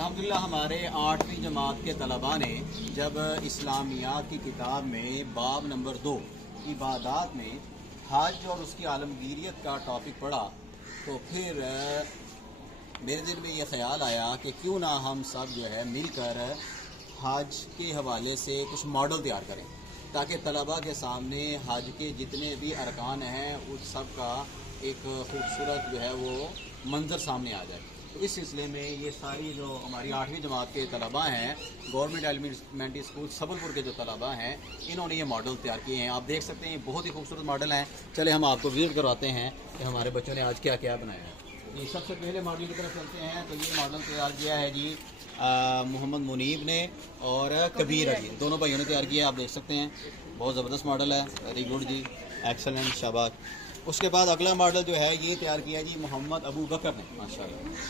अल्हम्दुलिल्लाह हमारे 8वीं जमात के तलबा ने जब इस्लामियात की किताब में बाब नंबर 2 इबादात में हज और उसकी आलमगीरियत का टॉपिक पढ़ा तो फिर मेरे दिल में ये ख्याल आया कि क्यों ना हम सब जो है मिलकर हज के हवाले से कुछ मॉडल तैयार करें ताकि तलबा के सामने हज के जितने भी अरकान हैं उस सब का एक खूबसूरत जो है वो मंज़र सामने आ जाए। तो इस सिलसिले में ये सारी जो हमारी 8वीं जमात के तलबा हैं, गवर्नमेंट एलिमेंट्री स्कूल सबलपुर के जो तलबा हैं, इन्होंने ये मॉडल तैयार किए हैं। आप देख सकते हैं ये बहुत ही खूबसूरत मॉडल हैं। चले हम आपको विजिट करवाते हैं कि हमारे बच्चों ने आज क्या क्या बनाया है। ये सबसे पहले मॉडल की तरफ चलते हैं तो ये मॉडल तैयार किया है जी मोहम्मद मुनीब ने और कबीर अली, दोनों भाइयों ने तैयार किया है। आप देख सकते हैं बहुत ज़बरदस्त मॉडल है। वेरी गुड जी, एक्सेलेंट, शाबाश। उसके बाद अगला मॉडल जो है ये तैयार किया जी मोहम्मद अबू बकर ने, माशाल्लाह।